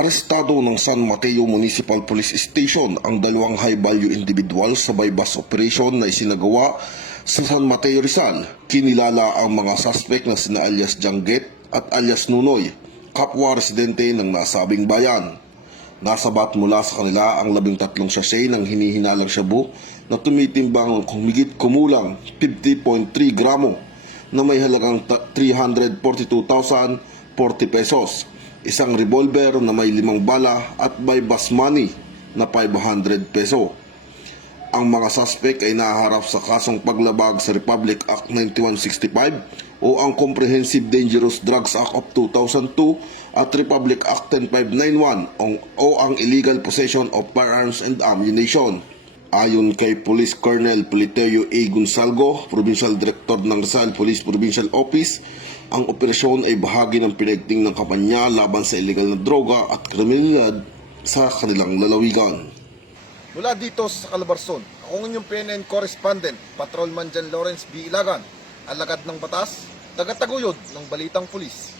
Arestado ng San Mateo Municipal Police Station ang dalawang high-value individual sa bypass operation na isinagawa sa San Mateo, Rizal. Kinilala ang mga suspect na sina alias Jangget at alias Nunoy, kapwa residente ng nasabing bayan. Nasabat mula sa kanila ang 13 sachet ng hinihinalang shabu na tumitimbang humigit kumulang 50.3 gramo na may halagang 342,040 pesos. Isang revolver na may 5 bala at bypass money na 500 peso. Ang mga suspect ay nahaharap sa kasong paglabag sa Republic Act 9165 o ang Comprehensive Dangerous Drugs Act of 2002 at Republic Act 10591 o ang Illegal Possession of Firearms and Ammunition. Ayon kay Police Colonel Politeo A. Gonsalgo, Provincial Director ng Rizal Police Provincial Office, ang operasyon ay bahagi ng pinagting ng kampanya laban sa illegal na droga at kriminalidad sa kanilang lalawigan. Mula dito sa Calabarzon, ako ang inyong PNN correspondent, Patrolman Jan Lawrence B. Ilagan, alagad ng batas, tagataguyod ng Balitang Pulis.